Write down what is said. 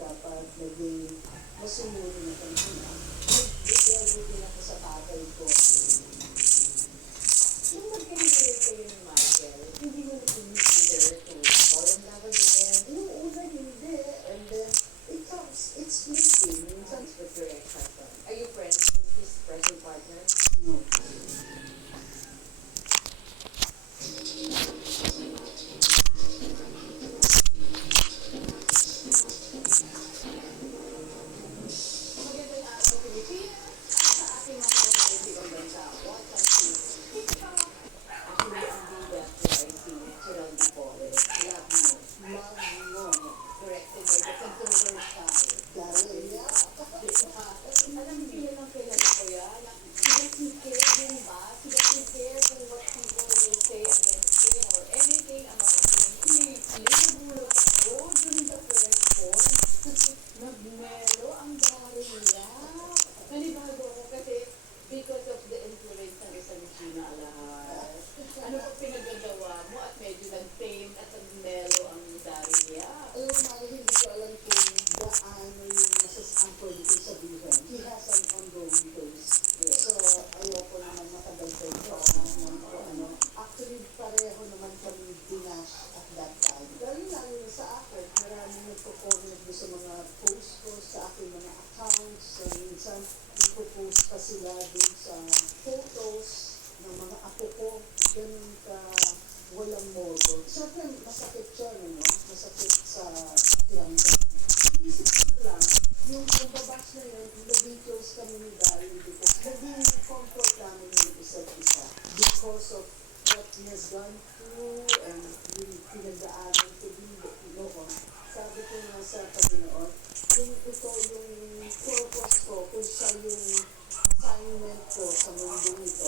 dapat naging masunod na kanina. Nag-declare din ako sa tatay ko. Nung magkaibigan kayo ni Michael, hindi mo consider to fall in love again. Nung una hindi. And then, it's fleeting. Minsan with your ex-husband. Are you friends with his present partner? No. Magandang araw, Pilipinas. Sa ating mga kababayan sa ibang bansa, welcome to TikTok. Ako na ang bida PIC, Gerald Napoli. Love mo. Directed by the controversial Daria. Alam niyo lang kailan ako yan? He doesn't care din ba? He doesn't care kung what people will say against him or anything about him. Nagulat ako during the first poll. Nagmelo ang dari niya. Nalibago ako kasi because of the influence ng isang Gina Alahar. Ano pa pinagagawa mo at medyo nag-fame at nagmelo ang dari niya? Alam mo, Mali, hindi ko alam kung gaano yung ang pwede ko sabihin. He has an ongoing case. So, ayoko naman makadagdag pa ano. Actually, pareho naman kami dinash at that time. Pero lalo na sa akin, maraming nagpo-comment sa mga post ko, sa aking mga accounts. So, minsan, nagpo-post pa sila dun sa photos ng mga apo ko. Ganun ka walang modo. Siyempre, masakit siya, no? Masakit sa pakiramdam. Iisip ko na lang, yung pagbabash na yun, naging close kami ni Daryl because naging comfort namin yung isa't isa because of what he has gone through and yung pinagdaanan ko din noon. Sabi ko nga sa Panginoon, kung ito yung purpose ko, kung siya yung assignment ko sa mundong ito,